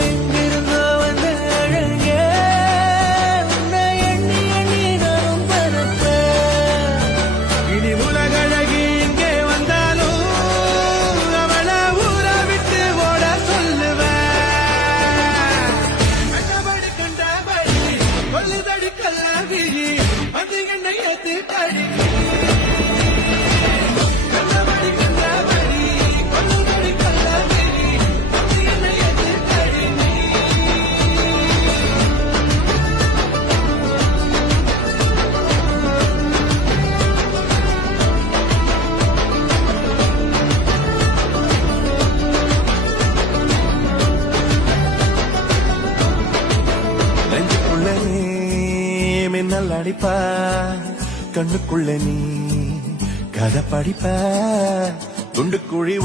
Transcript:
எங்கிருந்தோ வந்த அழகே உன்னை எண்ணி எண்ணி நானும் பரப்பேன். இனி உலகழகி இங்கே வந்தாலும் அவளை ஊற விட்டு ஓட சொல்லுவேன். கண்டபடி கண்டபடி கொல்லுதடி கல்லாவிழி அது என்னை எத்து கழி. கண்டபடி கண்டபடி கொல்லுதடி கல்லாவிழி அது என்னை எத்து கழி. நெஞ்சுக்குள்ள நீ மின்னல் அடிப்பா, கண்ணுக்குள்ள நீ கதை படிப்ப, துண்டு குழி